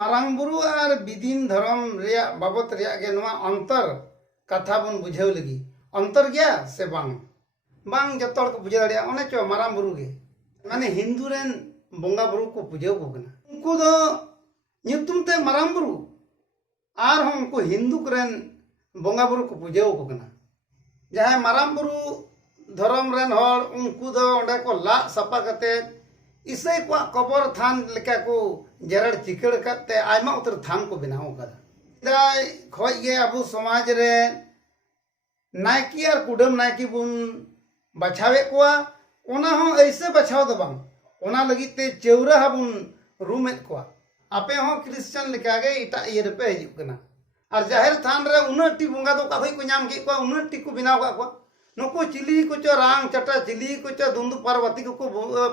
मारांग बुरु और बिदिन धर्म रिया बाबत रिया के नुआ अंतर कथा बन बुझाव लगी अंतर गया से बांग जतोड़ को बुझा दाड़िया ओने चो मारांग बुरु के माने हिंदू रेन बोंगा बुरु को पूजा को कना उनको दो ᱧᱩᱛᱩᱢ ते मारांग बुरु आर हम उनको हिंदू करेन बोंगा बुरु को पूजा को कना जहां मारांग बुरु धर्म रेन हर उनको दो ओंडे को ला सपा कते इसे को कबर थान लेका को जरड़ चिकड़ करते आयमा उतर थान को बनाव कदा दाय खोय गे अबु समाज रे नायकी और कुडम नायकी बुन बचावे कोआ ओना हो ऐसे बचाव दो बांग ओना लगिते चौरा हबुन रूमेट कोआ आपे हो क्रिश्चियन लेका गे इटा ये पे हिजु कना और जाहिर थान रे उन्नति बोंगा दो काखै को नाम के को उन्नति को बनाव का को नुको चिली को चो रांग चटा चिली को चो दुंदु पार्वती को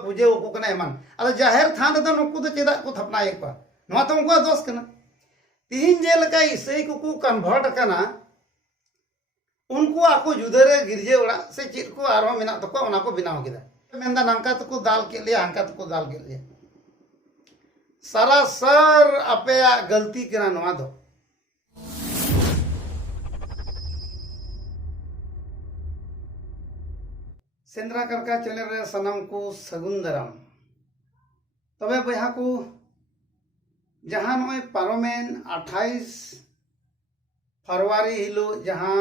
पूजे को कना एमान अदा जाहिर थान द नुको दो चेदा को थपनाय को नवा तो उनको दोष कना तीन जेल का इसई को कन्वर्ट कना उनको आको जुदरे गिरजे ओड़ा से चित को आरो मेना तो को ओना को बनाव केदा मेंदा नंका तो को दाल के लिया हंका तो को दाल के लिया सारा सर आपे गलती कना नवा दो सेंद्रा करका चैनल रे सनम को सगुन दाराम तबे बहा को जहां नय पारोमेन 28 फरवरी हिलो जहां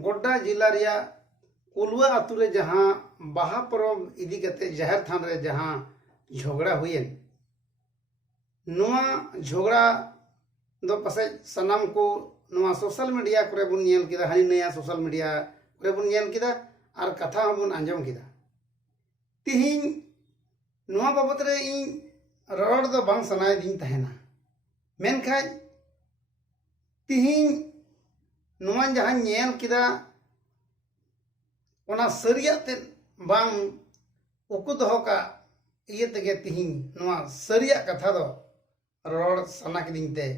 गोड्डा जिला रिया कुलवा अतु रे जहां बाहा परब इदी कते जाहिर थान रे जहां झगड़ा हुएन नोआ झगड़ा दो पसे सनम को नोआ सोशल मीडिया करे बुन नेल किदा हानि नया सोशल मीडिया करे बुन नेल किदा और कथा हबुन आंजम किदा तिहिन नोआ बाबत रे इन रड़ दो बांग सनाय दिन तहना मेनखाय तिहिन नोआ जहां नेल किदा ओना सरिया ते बांग उकु दोहो का इये तेगे तिहिन नोआ सरिया कथा दो रड़ सना किदिन ते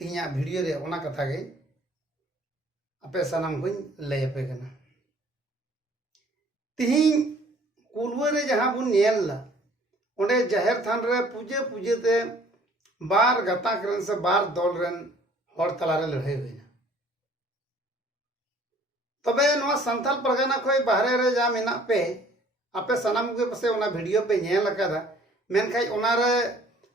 तिहिया वीडियो रे ओना कथा गे आपे सनम को लय पे कना तिहिन कुलवा रे जहां बुन नेल ला ओंडे जाहिर थान रे पूजे पूजे ते बार गता करन से बार दल रेन हर तला रे लड़ाई होइना तबे नवा संथाल परगना खोय बाहरे रे जा मेना पे आपे सनम के पसे ओना वीडियो पे नेल लकादा मेनखाय ओना रे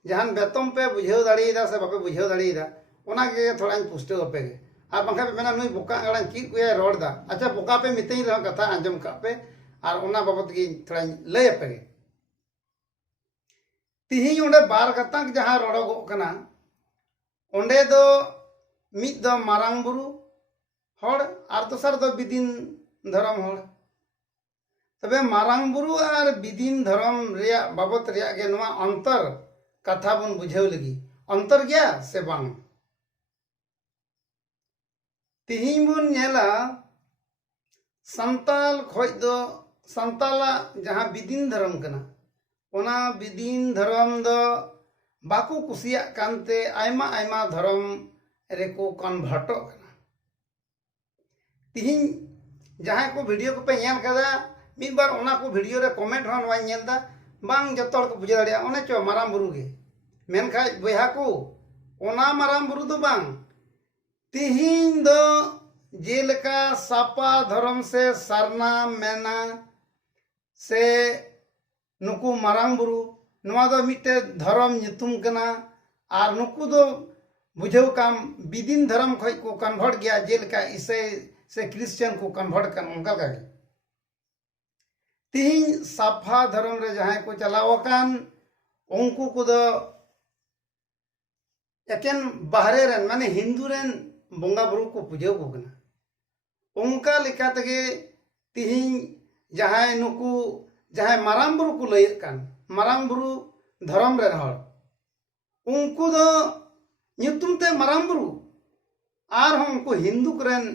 जहान बेतम पे बुझाव दाड़ीदा से बापे बुझाव दाड़ीदा ओना के थोड़ा पुष्टो पे और बंखा पे मेना नुई बोका गड़ा चीज को रोड़दा अच्छा बोका पे मितई रह कथा आंजम का पे और ओना बाबत की थोड़ा लय पे तिहिं ओंडे बार गता जहां रोड़गो कना ओंडे दो मिद दो मारांग बुरु हर और दोसर दो बिदिन धर्म हर तबे मारांग बुरु और बिदिन धर्म रिया बाबत रिया के नुआ अंतर कथा बन बुझाव लगी अंतर गया से बांग तिहिं बुन नेला संताल खोज दो संताला जहां बिदिन धर्म कना ओना बिदिन धर्म दो बाको कुसिया कानते आयमा आयमा धर्म रेको कन्वर्टो कना तिहिं जहां को वीडियो को पे नेल कदा मिद बार ओना को वीडियो रे कमेंट हन वा नेलदा बांग जतोड़ को बुझा दाड़िया ओने चो मारांग बुरु गे मेनखाय बहा को ओना मारांग बुरु दो बांग तिहिं दो जेलका सापा धर्म से सरना मेना से नुकु मारांग बुरु नवा दो मिटे धर्म नितुम कना और नुकु दो बुझाव काम बिदिन धर्म खोय को कन्वर्ट गया जेलका इसे से क्रिश्चियन को कन्वर्ट कर उनका का तिहिं साफा धर्म रे जहां को चलाव कान उनको को दो एकेन बाहरे रेन माने हिंदू रेन बोंगा बुरु को पूजा को कना उनका लेका तगे तिहिं जहां नुकु जहां मारांग बुरु को लय कान मारांग बुरु धर्म रेन हर उनको दो ᱧᱩᱛᱩᱢ ते मारांग बुरु आर हम उनको हिंदू करेन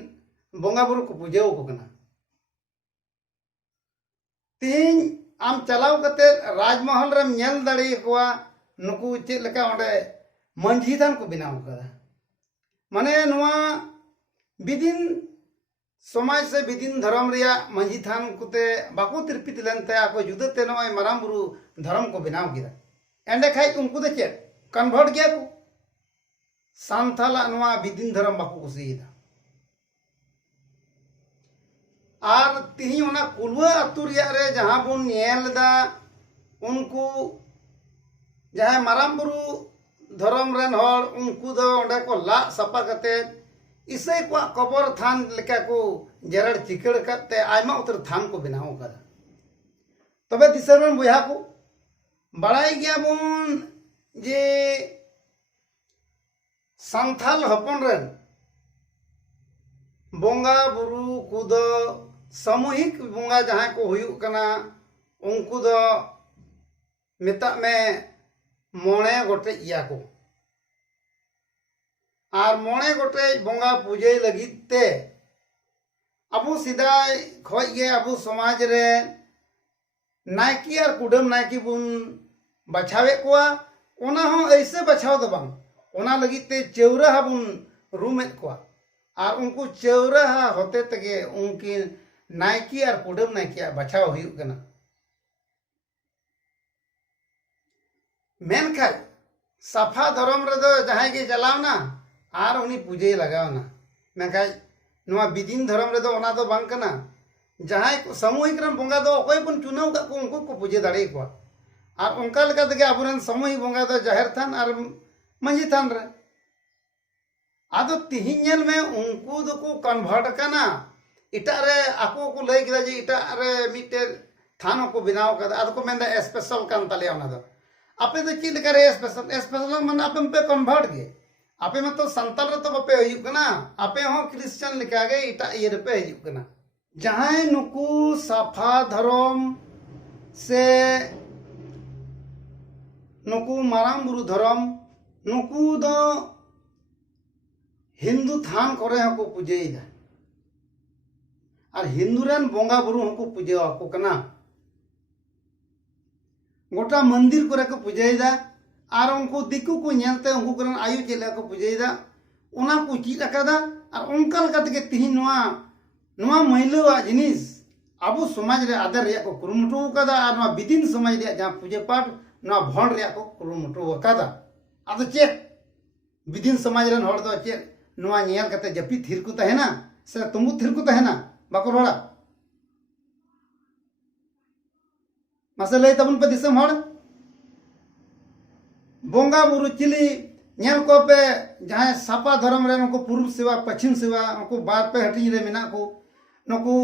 बोंगा बुरु को पूजा को कना तिहिं आम चलाव कते राजमहल रेम नेल दाड़ी कोआ नुकु चे लेका ओंडे मंझी थान को बनाव कदा माने नुआ बिदिन समाज से बिदिन धर्म रिया मंझी थान कुते बाको तिरपित लेनते आको जुदते नय मारांग बुरु धर्म को बनाव किदा एंडे खाय उनको दे चे कन्वर्ट गया को सान्थाला नवा बिदिन धर्म बाको कुसियेदा और तिही ओना कुलवा अतु रिया रे जहां बुन नेलदा उनको जहां माराम बुरु धर्म रेन हर उनको दो ओंडे को ला सपा कते इसे को कबर थान लेका को जरड़ चिकड़ करते आयमा उतर थान को बनाओ कदा तबे दिसरन बुया को बड़ाई गया बुन जे संथाल हपन रेन बोंगा बुरु कुदो सामूहिक बोंगा जहां को हुयुक कना उनको दो मेता में मोणे गोटे इया को और मोणे गोटे बोंगा पूजे लगिते अबु सिदाय खोज गे अबु समाज रे नायकी और कुडम नायकी बुन बचावे कोआ ओना हो ऐसे बचाव दो बांग ओना लगिते चौरा बुन रूमेत कोआ और उनको चौरा होते तगे उनकी नायकी और कुडम नायकी बचाव हुयुक कना मेनखा साफा धर्म रे जहां के चलावना और उनी पूजे लगावना मेनखा नवा बिदिन धर्म रे ओना दो बांग कना जहां सामूहिक रन बोंगा दो ओकय बन चुनाव का को उनको को पूजे दाड़े को और उनका लगा तगे अबरन सामूहिक बोंगा दो जाहिर थान और मंजी थान रे आदो तिहिnyel में उनको दो को कन्वर्ट कना इटा रे आको को लय किदा जे इटा रे मिटे थान को बनाव कदा आदो को मेंदा स्पेशल कान ताले ओना दो आपे तो चीज करे स्पेशल मन आपे पे कन्वर्ट गे आपे में तो संताल रे तो बपे हयु कना आपे हो क्रिश्चियन लिखा गे इटा ये रे पे हयु कना जहां नुकु साफा धर्म से नुकु माराम बुरु धर्म नुकु दो हिंदू थान करे हको पूजेदा और हिंदू रन बोंगा बुरु हको पूजे हको कना गोटा मंदिर करे को पूजेदा और उनको दिकु को नेलते उनको करन आयु चेला को पूजेदा ओना को चीज अकादा और उनका लगा के तिही नवा महिला जिनिस अबु समाज रे आदर रे को कुरुमुटु कदा और नवा बिदिन समाज रे जहां पूजे पाठ नवा भण रे को कुरुमुटु कदा आदो चे बिदिन समाज रे हर दो चे नवा नेल कते जपी थिर को तहेना से तुमु थिर को तहेना बाको रोड़ा मासे लय तबन पे दिसम हड़ बोंगा बुरु चिली नेल को पे जहां सापा धर्म रे उनको पूर्व सेवा पश्चिम सेवा उनको बार पे हटी रे मिना को नुकु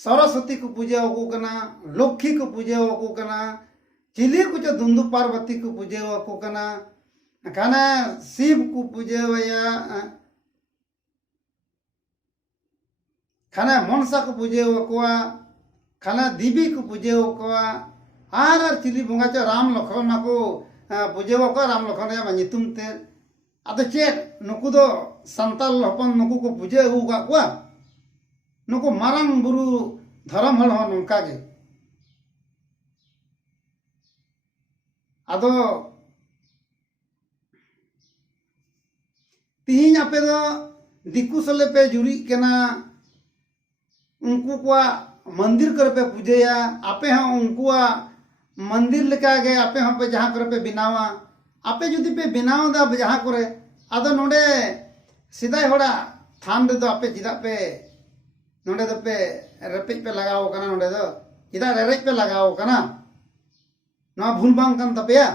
सरस्वती को पूजे हो कना लक्ष्मी को पूजे हो कना चिली को जो दुंदु पार्वती को पूजे हो कना खाना शिव को पूजे या खाना मनसा को पूजे हो खाना देवी को पूजे हो आर चिली बोंगा च राम लखन को पूजे हो राम लखन रे नितुम ते आदो चेक नुकु दो संताल हपन नुकु को पूजे हो का नुकु मारांग बुरु धर्म हल हो नंका गे आदो तिहिन आपे दो दिकु सले पे जुरी केना उनको को मंदिर कर पे पूजेया आपे हम उनको मंदिर लेका गे आपे हम पे जहां कर पे बिनावा आपे जुदी पे बिनाव दा जहां करे आदो नोडे सिदाय होड़ा थान रे दो आपे जिदा पे नोडे दो पे रेपेज पे लगाओ कना नोडे दो जिदा रेरेज पे लगाओ कना ना भूल बांग कन तपेया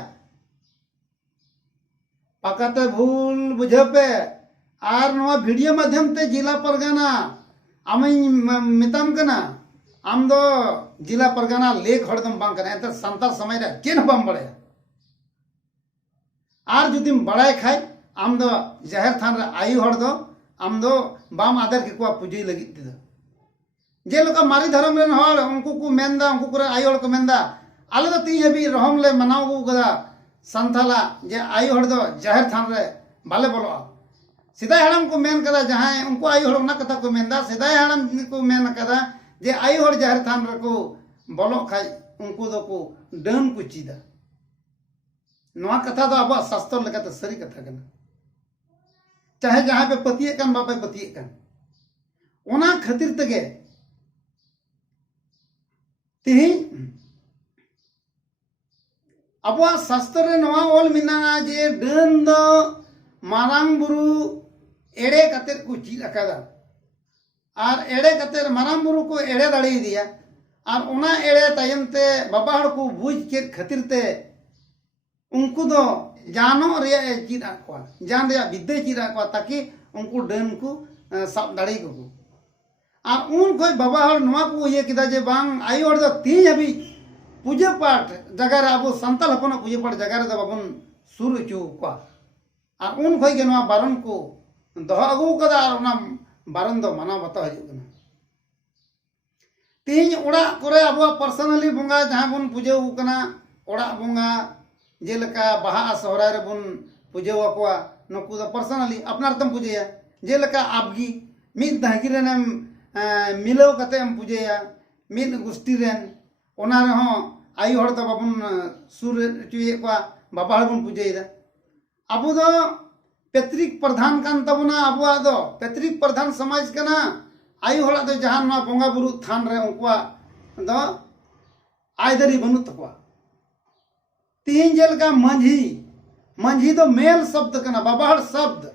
पकाते भूल बुझे पे आर नवा वीडियो माध्यम ते जिला परगना आमी मिताम कना आम दो जिला परगना लेख हड़दम बांग कना एते संताल समय रे केन बाम बड़े आर जुदिम बड़ाय खाय आम दो जाहिर थान रे आयु हड़ दो आम दो बाम आदर के को पूजे लगी दो जे लोका मारी धर्म रेन हड़ उनको को मेंदा उनको को आयु हड़ को मेंदा आले दो ती हबी रहम ले मनाव गो गदा संथाला जे आयु हड़ दो जाहिर थान रे बाले बोलो सिदाय हड़म को मेन कदा जहां उनको आयु हड़ ना कथा को मेंदा सिदाय हड़म को मेन कदा जे आयु हड़ जाहिर थान रे को बोलो खाय उनको दो को डन को चीदा नवा कथा दो अब शास्त्र लेकाते सरी कथा कना चाहे जहां पे पतिये कन बापे पतिये कन ओना खातिर तगे तिही अब शास्त्र रे नवा ओल मिना जे डन दो मारांग बुरु एड़े कते को चीज अकादा और एड़े कते मारांग बुरु को एड़े दाड़ी दिया और उना एड़े तायम ते बाबा हड़ को बुझ के खातिर ते उनको दो जानो रे चीज आकवा जान रे विद्या चीज आकवा ताकि उनको डन को सब दाड़ी को और उन कोई बाबा हड़ नवा को ये किदा जे बांग आयु हड़ दो तीन अभी पूजा पाठ जगह रे अब संताल हपन पूजा पाठ जगह रे दो बाबन सुर चु को और उन खोई के नवा बारन को दोह अगु कदा और उना बारन दो मना बता हजु कना तीन ओड़ा करे अब पर्सनली बंगा जहां बन पूजा कना ओड़ा बंगा जेलका बाहा सोहराय रे बन पूजा अकवा नुकु दो पर्सनली अपनार तम पूजा जेलका आपगी मिद धागी रेन मिलाव कते हम पूजा मिद गुस्ती रेन ओना रे हो आयु हड़ दो बाबन सुर चुये को बाबा हड़ बन पूजा अबो दो पैतृक प्रधान कान तबना अबुआ दो पैतृक प्रधान समाज कना आयु हड़ा दो जहां ना बंगा बुरु थान रे उनकुआ दो आयदरी बनु तकवा तीन जेल का मंझी मंझी दो मेल शब्द कना बाबा हड़ शब्द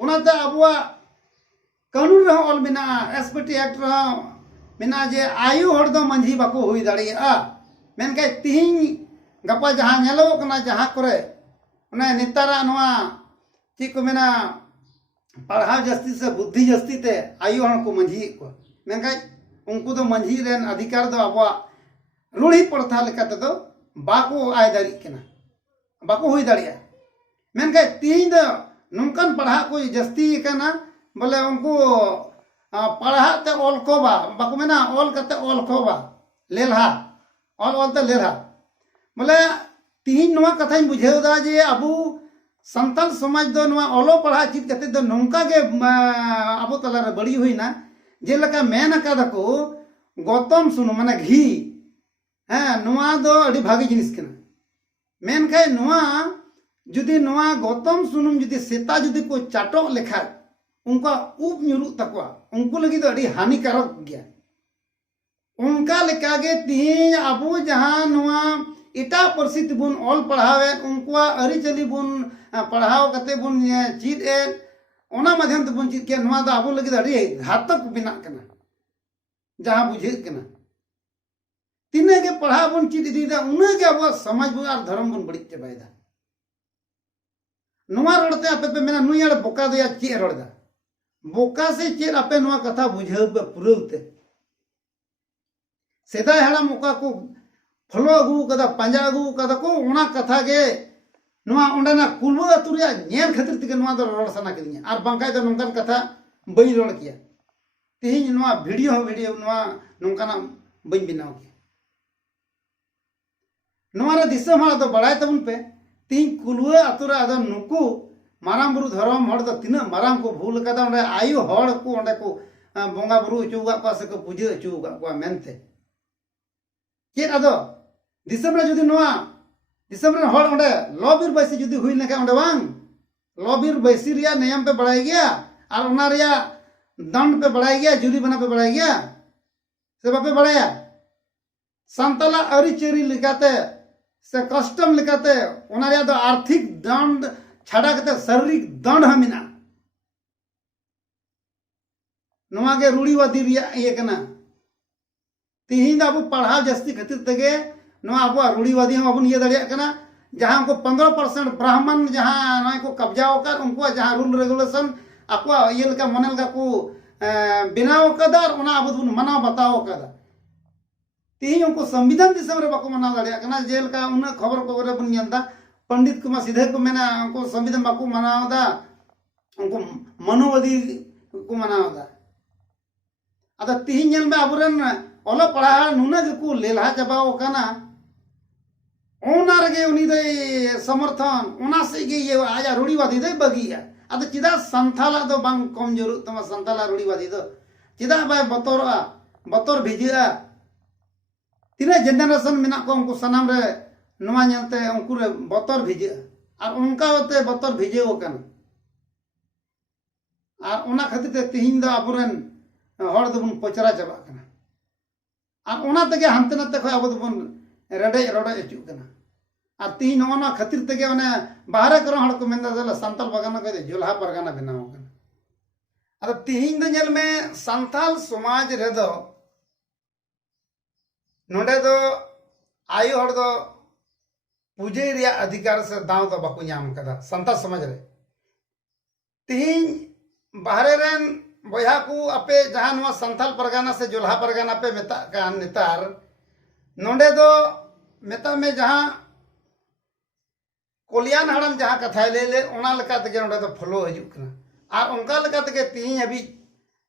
उनाते अबुआ कानून रे ऑल बिना एसपीटी एक्ट रे बिना जे आयु हड़ दो मंझी बाको हुई दाड़िया मेन के तीन गपा जहां नेलो कना जहां करे उना नेतारा नवा चीज को मेना पढ़ाव जस्ती से बुद्धि जस्ती ते आयु हड़ को मंझी को मेनका उनको तो मंझी रेन अधिकार दो अब रूढ़ी प्रथा लेकाते दो बाको आय दाड़ी केना बाको हुई दाड़िया मेनका तीन दो नुनकन पढ़ा को जस्ती केना बोले उनको पढ़ा ते ऑल कोबा बाको मेना ऑल कते ऑल कोबा लेलहा ऑल ते लेलहा बोले तीन नवा कथा बुझेव दा जे अबू संताल समाज दो नवा ओलो पढ़ा चीज कते दो नोंका के अबो तला रे बड़ी हुई ना जेलका मेन अकादा को गौतम सुनु माने घी हां नवा दो अड़ी भागी जिनिस कना मेन खाय नवा जुदी नवा गौतम सुनुम जुदी सेता जुदी को चाटो लेखा उनका उप न्युरु तकवा उनको लगी तो अड़ी हानिकारक गया उनका लेका के तीन अबो जहां नवा इटा परिस्थिति बुन ऑल पढ़ावे उनका अरिचली बुन पढ़ाव कते बुन चीज ए ओना माध्यम ते बुन चीज के नवा दा अबो लगी अड़ी घातक बिना कना जहां बुझे कना तिने के पढ़ा बुन चीज इदी दा उने के अब समाज बुन और धर्म बुन बड़ी चबायदा नवा रोडते आपे पे मेना नुयाड़ बोका दया चे रोडदा बोका से चे आपे नवा कथा बुझेउ पे पुरौते सेदा हड़ा मुका को फलो अगू कदा पंजा अगू कदा को ओना कथा के नवा ओंडना कुलवा अतुरिया नेल खातिर तिके नवा दो रोड सना किदिया और बंकाय दो नंगन कथा बई रोड किया तेही नवा वीडियो नवा नंगना बई बिनाव किया नवा रे दिसम हड़ा दो बड़ाय तबन पे तेही कुलवा अतुरा अद नुकु माराम बुरु धर्म हड़ दो तिना माराम को भूल कदा ओंडे आयु हड़ को ओंडे को बंगा बुरु चुगा को से को पूजा चुगा को मेनते के अदो दिसम रे जुदी नवा दिसम रे हड़ ओंडे लॉबीर बैसी जुदी हुई लेका ओंडे बांग लॉबीर बैसी रिया नियम पे बढ़ाई गया और ओना रिया दंड पे बढ़ाई गया जुरी बना पे बढ़ाई गया से बापे बढ़ाया संतला अरिचेरी लिखाते से कस्टम लिखाते ओना रिया दो आर्थिक दंड छाड़ा कते शारीरिक दंड हमिना नवा के रूढ़ीवादी रिया ये कना तिहिन अब पढ़ा जस्ती खातिर तगे नवा अब रूढ़ीवादी हम अब ये दड़िया कना जहां को 15% ब्राह्मण जहां नय को कब्जा होकर उनको जहां रूल रेगुलेशन आपको ये लका मनल का को बिनाव कदा और ओना अब मना बताओ कदा तिहिन उनको संविधान दिसम रे बाको मना दड़िया कना जेल का उन खबर को रे बन यंदा पंडित कुमार सीधे को मेना उनको संविधान बाको मनावदा उनको मनोवादी को मनावदा अदा तिहिन जेल में अबरन ओला पढ़ा नुना को लेला चबाओ कना ओना रे उनी दे समर्थन ओना से गे ये आया रूढ़ीवादी दे बगिया अद चिदा संथाला दो बांग कम जरूरत तमा संथाला रूढ़ीवादी दो चिदा बाय बतौर भिजिया तिना जनरेशन मेना को उनको सनाम रे नुआ नते उनको रे बतौर भिजिया और उनका होते बतौर भिजेओ कना और ओना खातिर ते तिहिन दो अबरन हड़ दो बन पचरा चबा कना और ओना तगे हंते नते खय अब दो बन रेडे रोडे अचु कना और तीन नवा खातिर तेगे बाहर कर हड़ को मेन सान्ताल बागाना को जोल्हा परगाना बनाव अद तीन नेल में सान्ताल समाज रेदो नोडे दो आयु हड़ दो पूजे रिया अधिकार से दाव दो बाकू नाम कदा सान्ताल समाज रे तीन बाहरे रेन बया को अपे जहां नवा सान्ताल परगाना से जोल्हा परगाना पे मेता कान नेतार नोडे दो मेता में जहां कल्याण हड़म जहां कथा ले ले ओना लका तगे नोडे दो फॉलो हजुक कना और उनका लका तगे तीन हबी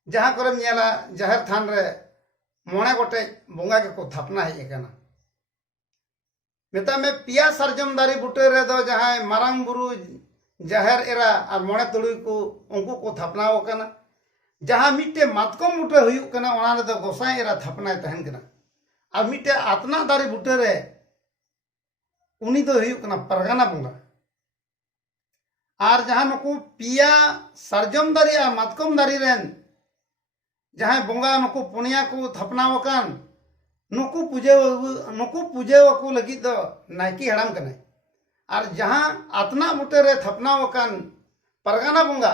जहां करम नेला जाहिर थान रे मोणे गोटे बोंगा के को थापना है कना मेता में पिया सरजम दारी बुटे रे दो जहां मारांग बुरु जाहिर एरा और मोणे तुड़ी को उनको को थापनाओ कना जहां मिटे मातकम बुटे हुयुक कना ओना रे दो गोसाई एरा थापना तहन कना और मिटे आतना दारी बुटे रे उनी दो हुयुक कना परगाना बोंगा और जहां नुकु पिया सरजम दारी और मातकम दारी रेन जहां बोंगा नुकु पुनिया को थपनाव कान नुकु पूजे वकु लगी दो नायकी हड़ाम कने और जहां आतना बुटे रे थपनाव कान परगाना बोंगा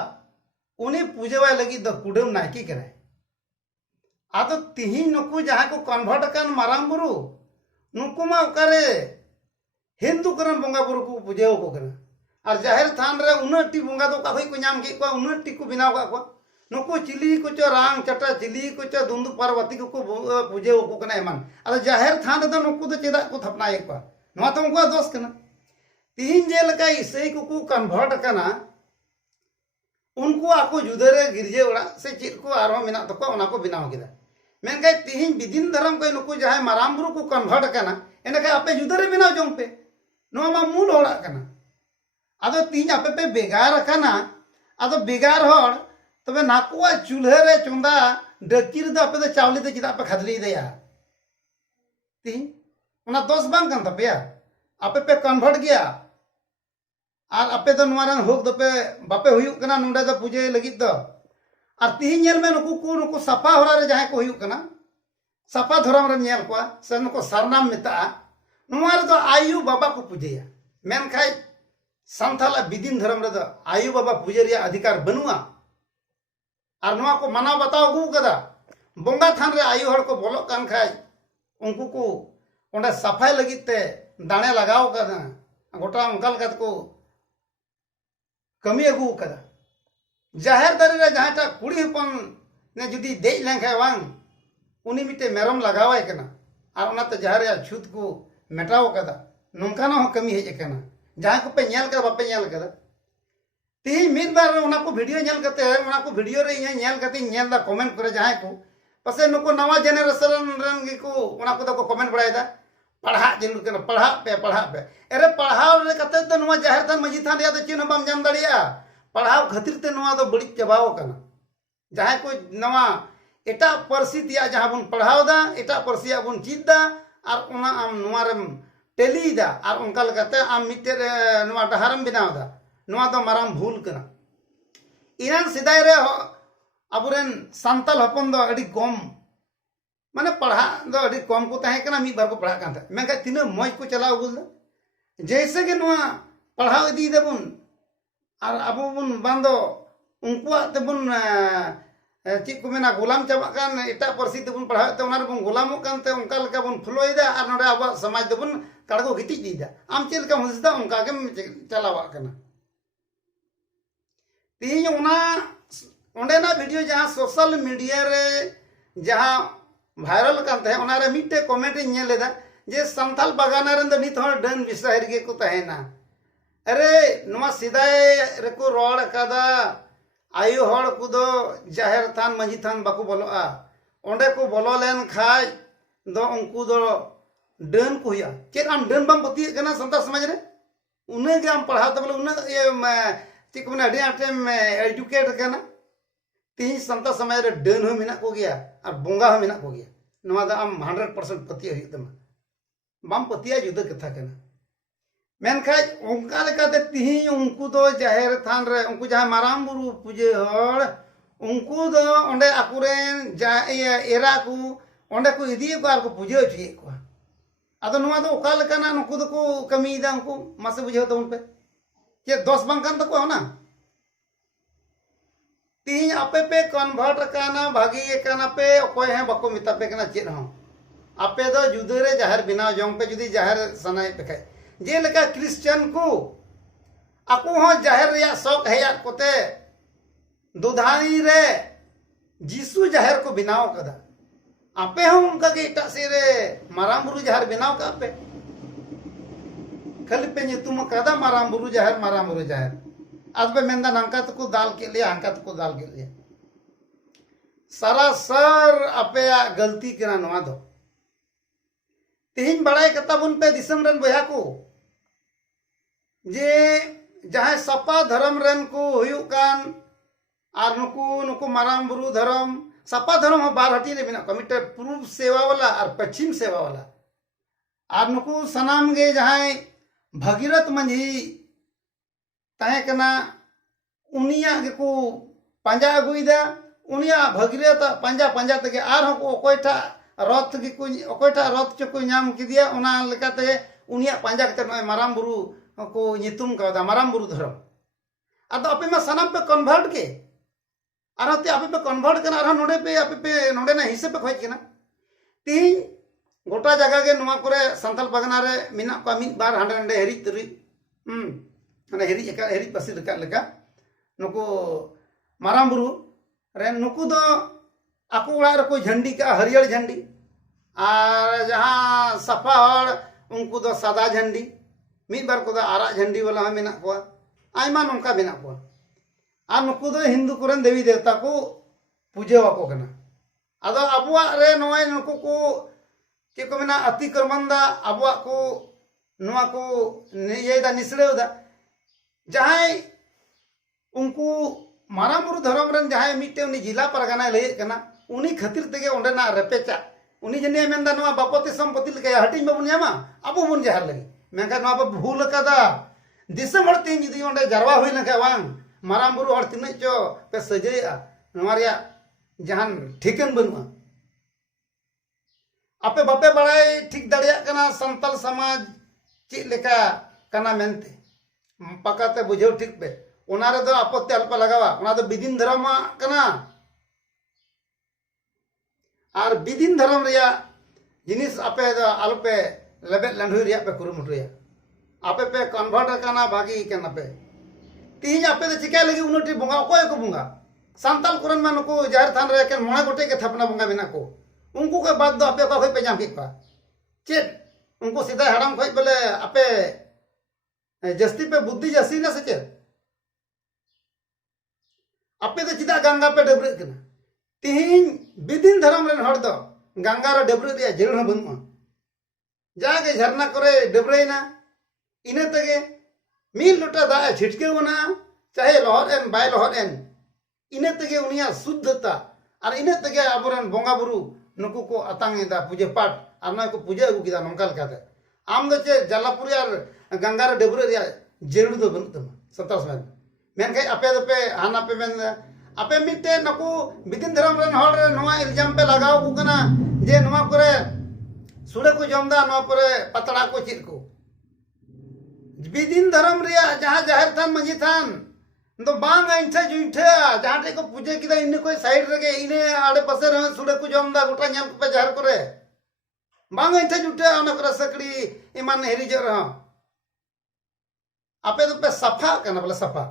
उनी पूजेवा लगी दो कुडम नायकी कने आदो तिही नुकु जहां को कन्वर्ट कान मारांग बुरु नुकु मा ओकारे हिंदू करन बोंगा बुरु को पूजेव को कने और जाहिर थान रे उन्नति बोंगा दो काखई को नाम के को उन्नति को बिनाव का को नुकु चिली को चो रांग चटा चिली को चो दुंदु पार्वती को पूजे को कना एमान अद जाहिर थान रे नुकु दो चेदा को थपना एक को नवा तो उनको दोष कना तीन जेल का इसई को कन्वर्ट कना उनको आको जुदरे गिरजे ओड़ा से चेद को आरो मेना तो को ओना को बिनाव केदा मेनका तीन विदिन धर्म को नुकु जहां मारामबुरु को कन्वर्ट कना एनका आपे जुदरे बिनाव जों पे नवा मा मूल ओड़ा कना आदो तीन आपे पे बेगार कना आदो बेगार होड़ तबे नाकुआ चूल्हे रे चुंदा डकीर दो आपे दो चावली दो चिदा पे खदली देया तीन उना दोष बांग कान तपेया आपे पे कन्वर्ट गया और आपे दो नवारन होक दो पे बापे हुयुक कना नुंडे दो पूजे लगी दो और तीन नेल में नुकु सपा होरा रे जहां को हुयुक कना सपा धर्म रे नेल को से नुकु सरनाम मेता नुवार दो आयु बाबा को पूजेया मेन खाई सान्थाल विदिन धर्म रे दो आयु बाबा पूजे रिया अधिकार बनुआ और नुआ को माना बताओ गु कदा बोंगा थान रे आयु हड़ को बोलो कान खाई उनको को ओंडे सफाई लगित ते दाणे लगाओ कदा गोटा उनकल कद को कमी अगु कदा जाहिर दारी रे जहां टा कुड़ी हपन ने जुदी देज लेंखा वांग उनी मिटे मेरम लगावाय कना और ओना ते जाहिर या छुत को मेटाओ कदा नोंका ना कमी हेज कना जहां को पे नेल का बापे नेल कदा ती मिद बार ओना को वीडियो नेल कते ओना को वीडियो रे इया नेल कते नेल दा कमेंट करे जहां को पसे नुको नवा जनरेशन रन गे को ओना को दो कमेंट बड़ाय दा पढ़ा जरूर कना पढ़ा पे अरे पढ़ाव रे कते तो नवा जाहिर थान मजी थान या तो चिन्ह बाम जाम दड़िया पढ़ाव खातिर ते नवा दो बड़ी चबाव कना जहां को नवा एटा परसित या जहां बुन पढ़ाव दा एटा परसिया बुन चिद दा और ओना आम नवा रे टेली दा और उनका लगते आम मिटे नवा डहारम बनाव दा नवा तो माराम भूल कना इरान सिदाय रे अबुरेन सान्ताल हपन दो अडी कम माने पढ़ा दो अडी कम को ताहे कना मी बार को पढ़ा कांता मेनका तिना मौज को चलाव गुल दा जैसे के नवा पढ़ाव इदी देबुन और अबो बुन बांदो उनकुआ तेबुन चेक को मेना गुलाम चाबा कान एटा परसी तेबुन पढ़ाव ते ओना बुन गुलामो कानते उनका लका बुन फलोइदा और नोडे अब समाज देबुन काड़गो गिति दीदा आम चेल का हुसदा उनका के चलावा कना तीन ओंडे ना वीडियो जहां सोशल मीडिया रे जहां वायरल कानते ओना रे मिटे कमेंट नेल लेदा जे सान्थाल बागाना रेन दो नित हर डन विषय रे को तहेना अरे नुमा सिदाय रे को रोड कादा आयु हड़ को दो जाहिर थान मजी थान बाको बोलोआ ओंडे को बोलो लेन खाय दो उनको दो डन को हुआ चेक आम डन बम पति कना सान्ताल समाज रे उन्हें के आम पढ़ा तो बोले उन्हें ये चेक मने अडी आटे एजुकेट कना तीन सान्ताल समाज रे डन हो मिना को गया और बोंगा हो मिना को गया नवा दा आम 100% पति हुई तमा बाम पतिया जुदा कथा कना मेनखाय उनका लेकाते तिही उनको दो जाहिर थान रे उनको जहां माराम बुरु पूजे हड़ उनको दो ओंडे आकुरेन जा एरा को ओंडे को इदी को आर को पूजे होची को आदो नुआ दो ओका लेकाना नुकु दो को कमीदा उनको मासे बुझाओ तबन पे ये दोस बांग कान तको ना तीन आपे पे कन्वर्ट काना भागी काना पे ओकोय है बको मिता पे काना चेद हूं आपे दो जुदरे जाहिर बिना जोंग पे जुदी जाहिर सनाय पे खाय जे लेका क्रिश्चियन को आको हो जाहिर या शौक है या कोते दुधानी रे जीसु जाहिर को बिनाव कदा आपे हम उनका के इटा से रे माराम बुरु जाहिर बिनाव का पे खाली पे तुम कदा माराम बुरु जाहिर आज पे मेंदा नंका तको दाल के लिए अंका तको दाल के लिए सारा सर आपे गलती करा नवा दो तेहिन बड़ाई कता बुन पे दिसम रन बया को जे जहां सपा धर्म रन को हुयु कान और नुकु माराम बुरु धर्म सपा धर्म बार हटी रे बिना कमिटे पूर्व सेवा वाला और पश्चिम सेवा वाला और नुकु सनाम गे जहां भगीरथ मंझी तहे कना उनिया के को पंजा अगुईदा उनिया भगीरथ पंजा पंजा तके आर को ओकोयटा रथ के को ओकोयटा रथ च को नाम किदिया उना लेकाते उनिया पंजा कते नय माराम बुरु को नितुम का माराम बुरु धर्म अदो अपे में सनाम पे कन्वर्ट के आरते आपे पे कन्वर्ट करना आर नोडे पे आपे पे नोडे ना हिसाब पे खोज केना तीन गोटा जगह के नुआ करे संथाल पगना रे मिना को मिन बार हांडे हांडे हेरी तुरी माने हेरी एका हेरी पसी लेका लेका नुको माराम बुरु रे नुकु दो आको उड़ा रे को झंडी का हरियर झंडी और जहां सफा हड़ उनको दो सादा झंडी मिन बार को दो आरा झंडी वाला मिना को आयमा नोंका बिना को और नुकु दो हिंदू कुरन देवी देवता को पूजे वाको कना आदो अबुआ रे नोय नुकु को के को मेना अतिक्रमणदा अबुआ को नुआ को नियेदा निसड़ेदा जहां उनको माराम बुरु धर्म रन जहां मिटे उनी जिला परगना लय कना उनी खातिर तेगे ओंडेना रेपेचा उनी जने मेंदा नुआ बापति संपत्ति लके हटिन बाबुन यामा अबु बुन जहर लगे मेंका नुआ भूल कदा दिसम हड़ तीन जदी ओंडे जरवा हुई लके वांग माराम बुरु हड़ तिने चो पे सजेया नवारिया जहान ठिकन बनुआ आपे बापे बड़ाई ठीक दड़िया कना संतल समाज ची लेका कना मेनते पकाते बुझेव ठीक पे ओना रे दो आपत्ति अल्प लगावा ओना दो बिदिन धर्म कना और बिदिन धर्म रिया जिनिस आपे दो अल्पे लेबे लंडुई रिया पे कुरुमुटुया आपे पे कन्वर्ट कना भागी कना पे तीन आपे तो चिका लगी उनोटी बोंगा कोय को बोंगा संताल कुरन मान को जाहिर थान रे के मोणे गोटे के थपना बोंगा बिना को उनको के बाद दो आपे को पे जाम के पा चेत उनको सीधा हड़म खोज बोले आपे जस्ती पे बुद्धि जस्ती ना सचे आपे तो चिदा गंगा पे डबरे कना तीन बिदिन धर्म रे हड़ दो गंगा रे डबरे दिया जेल न बनुआ जाके झरना करे डबरेना इने तगे मिल लोटा दा छिटके वना चाहे लहर एन बाय लहर एन इने तगे उनिया शुद्धता और इने तगे अबरन बोंगा बुरु नुकु को अतांगेदा पूजे पाठ और ना को पूजे अगु किदा नंका लकाते आम दो चे जलापुर यार गंगा रे डबरे रिया जेल दो बनु तमा सतास में मेनखे आपे दो पे हाना पे मेन आपे मिटे नुकु बिदिन धर्म रन हड़ रे नोआ इल्जाम पे लगाव को कना जे नोआ करे सुड़े को जमदा नोआ परे पतड़ा को चित को बिदिन धर्म रिया जहां जाहिर थान मंजी थान तो बांग इंठे जुइठे जहां टे को पूजे किदा इने कोई साइड रगे इने आड़े पासे रे सुड़े को जमदा गोटा नेल पे जाहिर करे बांग इंठे जुटे ओना करे सकड़ी इमान हेरी जे रहा आपे तो पे सफा कना बोले सफा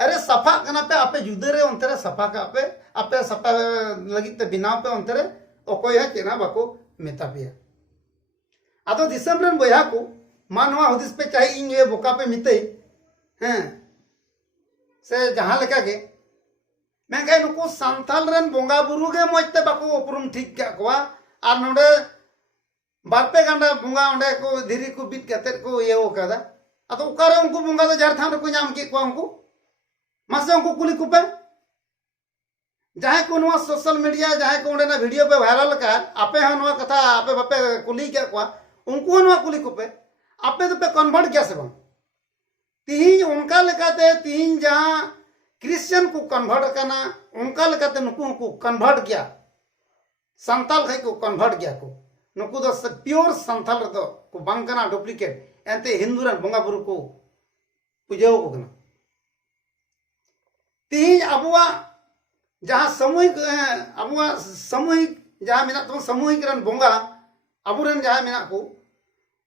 अरे सफा कना पे आपे जुदे रे अंतरे सफा का आपे सफा लगी ते बिना पे अंतरे ओकोय है केना बाको मेता पिया आदो दिसम रन बया को मानवा हुदिस पे चाहे इन ये बोका पे मिते हैं से जहां लेका के मैं कहे नुको संथाल रन बोंगा बुरु गे मोजते बाको उपरुम ठीक क्या कोआ आर नोडे बारपे गंडा बोंगा ओंडे को धीरी को बीत कते को ये ओ कदा अतो उकारे उनको बोंगा तो झारथान को नाम के को उनको मासे उनको कुली कुपे जहां को नवा सोशल मीडिया जहां को ओंडे ना वीडियो पे वायरल का आपे हनवा कथा आपे बापे कुली क्या को उनको हनवा कुली कुपे आपे तो पे कन्वर्ट क्या से बन तीन उनका लेकाते तीन जहां क्रिश्चियन को कन्वर्ट करना उनका लेकाते नुकु को कन्वर्ट किया संताल खाई को कन्वर्ट किया को नुकु दो प्योर संथाल रे दो को बांग कना डुप्लीकेट एंते हिंदू रन बोंगा बुरु को पूजा को कना तीन अबुआ जहां सामूहिक जहां मेना तो सामूहिक रन बोंगा अबुरन जहां मेना को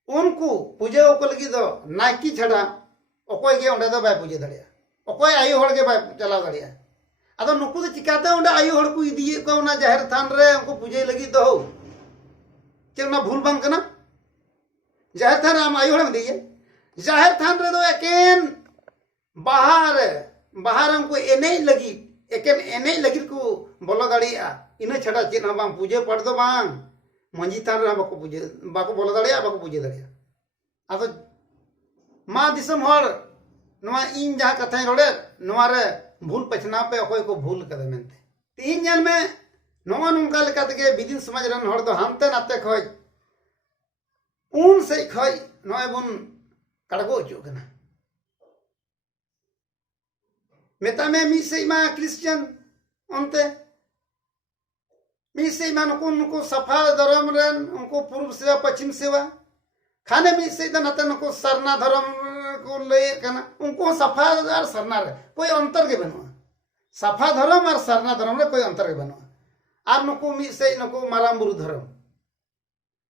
उनको पूजा को लगी दो नाइकी छड़ा अकोय के ओंडे दो बाय पूजा दड़िया अकोय आयु हड़ के बाय चला दड़िया अदो नुकु दो चिकाते ओंडे आयु हड़ को इदी को ना जाहिर थान रे उनको पूजा लगी दो चे ना भूल बांग कना जाहिर थान आम आयु हड़ में दिए जाहिर थान रे दो एकेन बाहर उनको एने लगी एकेन एने लगी को बोलो दड़िया इन छड़ा चे ना बांग पूजा पड़ दो बांग मंजी थान रे बाको बोलो दड़िया बाको पूजा दड़िया अदो मा दिसम हर नवा इन जहां कथा रोड़े नवा रे भूल पछना पे अकोय को भूल कदे मेनते तीन जन में नवा नुंका लेका तके बिदिन समाज रन हर दो हानते नाते खय उन से खय नय बुन कड़गो चो कना मेता में मी से मा क्रिश्चियन onte मिसे मान उनको सफा धर्म रन उनको पूर्व सेवा पश्चिम सेवा खाने मिसे नते को सरना धर्म को ले कना उनको सफा और सरना रे कोई अंतर के बनुआ सफा धर्म और सरना धर्म रे कोई अंतर के बनुआ और नुको मिसे नुको माराम बुरु धर्म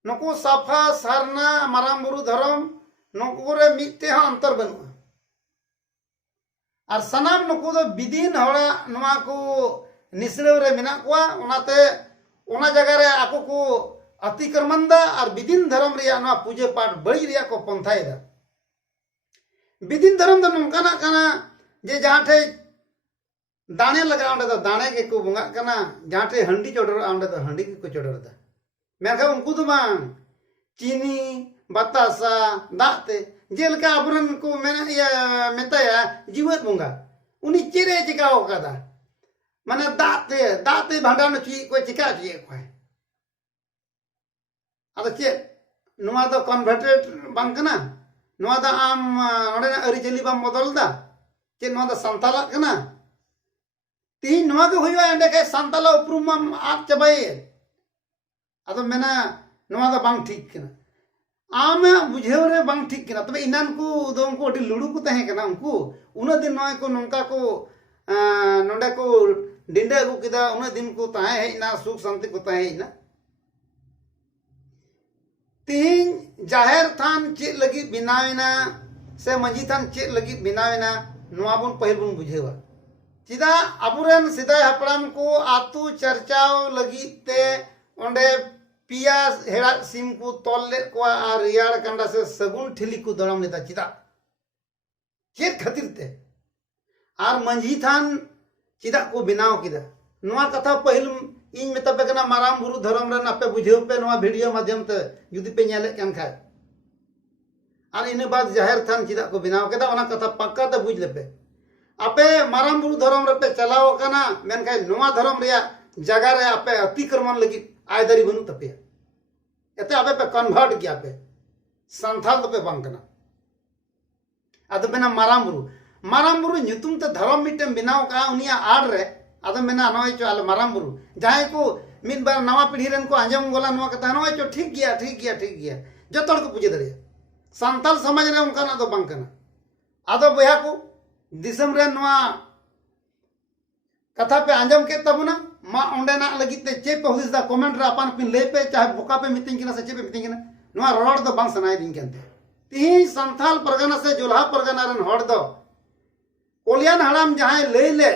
नुको सफा सरना माराम बुरु धर्म नुको रे मिते हा अंतर बनुआ और सनाम नुको दो बिदिन हड़ा नुआ को निसरे रे मिना कोआ उनाते उना जगह रे आको को अतिक्रमण और बिदिन धर्म रे ना पूजे पाठ बड़ी रे को पंथाई दा बिदिन धर्म द नंकाना कना जे जहां ठे दाने लगा ओंडे द दाने के को बंगा कना जहां ठे हंडी चोडर ओंडे द हंडी के को चोडर दा मेखा उनको तो बांग चीनी बतासा दाते जेलका अबरन को मेना या मेताया जीवत बंगा उनी चेरे चिकाओ कदा माने दाते भांडान ची कोई चिका ची कोई अद चे नुआ दो कन्वर्टेड बांग कना नुआ दा आम ओडे अरिचली बाम बदल दा चे नुआ दा संताला कना तीन नुआ के हुइवा एंडे के संताला उपरुम आप चबाई अद मेना नुआ दा बांग ठीक कना आम बुझेव रे बांग ठीक कना तबे इनान को दो उनको अडी लुडू को तहे कना उनको उना दिन नय को नंका को नोंडे को डिंडे अगू किदा उना दिन को तहे हेना सुख शांति को तहे हेना तीन जाहिर थान चे लगी बिनावेना से मंजी थान चे लगी बिनावेना नुआ बुन पहिल बुन बुझेवा चिदा अबुरन सिदाय हपड़ाम को आतु चर्चाओ लगी ते ओंडे पिया हेड़ा सिम को तोल ले को आ रियाड़ कंडा से सगुन ठिली को दड़म लेता चिदा चेत खातिर ते आर मंजी थान चिदा को बिनाव किदा नुआ कथा पहिल इन में तबे कना माराम बुरु धर्म रन आपे बुझेव पे नुआ वीडियो माध्यम ते जुदी पे नेले कन खाय आर इने बाद जाहिर थान चिदा को बिनाव केदा ओना कथा पक्का ते बुझ लेपे आपे माराम बुरु धर्म रे पे चलाव कना मेन खाय नुआ धर्म रिया जगह रे आपे अतिक्रमण लगी आयदारी बनु तपे एते आपे पे कन्वर्ट किया पे संथाल तपे बांग कना अद बेना माराम बुरु nyutum te धर्म मिटम बिनाव का उनिया आड़ रे अद मेना नय चो आले माराम बुरु जहां को मिन बार नवा पीढ़ी रन को आंजम गोला नवा कथा नय चो ठीक गया जतोड़ को पूजे दरे संताल समाज रे उनका ना दो बांग कना अदो बया को दिसम रे नवा कथा पे आंजम के तबुना मा ओंडे ना लगी ते चे पे हुदिस दा कमेंट रे अपन पिन ले पे चाहे बोका पे मीटिंग किना से चे पे मीटिंग किना नवा रोड दो बांग सनाय दिन केनते ती संथाल परगना से जोल्हा परगना रन हड़ दो कोलियान हराम जहां ले ले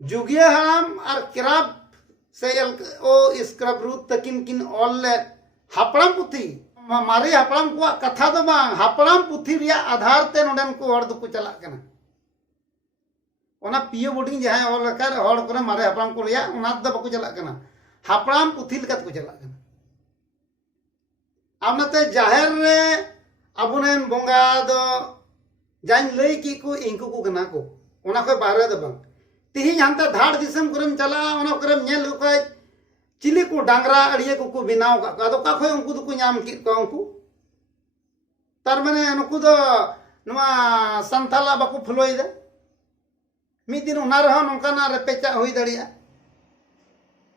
जुगिया हराम और किराब से ओ स्क्रब रूत तकिन किन ऑल ले हपड़ाम पुथी मारे हपड़ाम को कथा दो बांग हपड़ाम पुथी रिया आधार ते नोडन को हड़ दो को चला कना ओना पीओ बोर्डिंग जहां ऑल कर हड़ करे मारे हपड़ाम को रिया ओना द बको चला कना हपड़ाम पुथी लकत को चला कना आमनते जाहिर रे अबुनेन बोंगा दो जाइन लई की को इनको को कना को ओना को बाहर दो बांग तिही जानता धाड़ दिसम करम चला ओना करम नेल को चिली को डांगरा अड़िए को बिनाव का अदो का खोय उनको को नाम की को उनको तार माने उनको दो नवा संथाला बाको फलोई दे मी दिन उना रह नंका ना रे पेचा होई दड़िया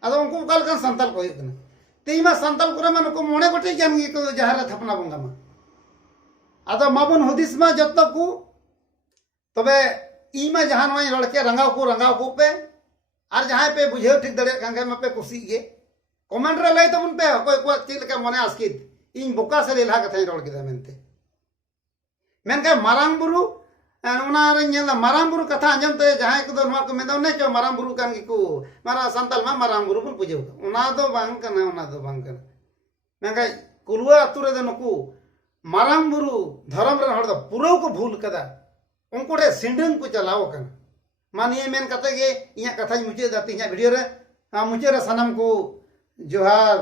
अदो उनको काल का संथाल को कना तीमा संताल करे मा नुको मोने गोटे गान गे को जहार रे थापना बंगा मा आदो माबुन हुदिस मा जत्तो को तबे इमा जहां नय रड़के रंगाव को पे और जहां पे बुझेव ठीक दड़े कांगे मा पे कुसी गे कमेंट रे लय तबुन पे कोई को ती लेका मने आस्कित इन बोका से लेला कथा रड़ केदा मेनते मेनका मारांग बुरु उना रे नेल मारांग बुरु कथा अंजम ते जहां को दो नवा को मेंदो ने चो मारांग बुरु कान को मारा संताल मा मारांग बुरु बुन पुजेव उना दो बांग कना मेनका कुलवा अतु रे नुकु मारांग बुरु धर्म रे हड़ दो पुरो को भूल कदा उनको रे सिंडंग को चलाव कन मानिए मेन कते गे इया कथा मुचे दा तिया वीडियो रे मुचे रे सनम को जोहार।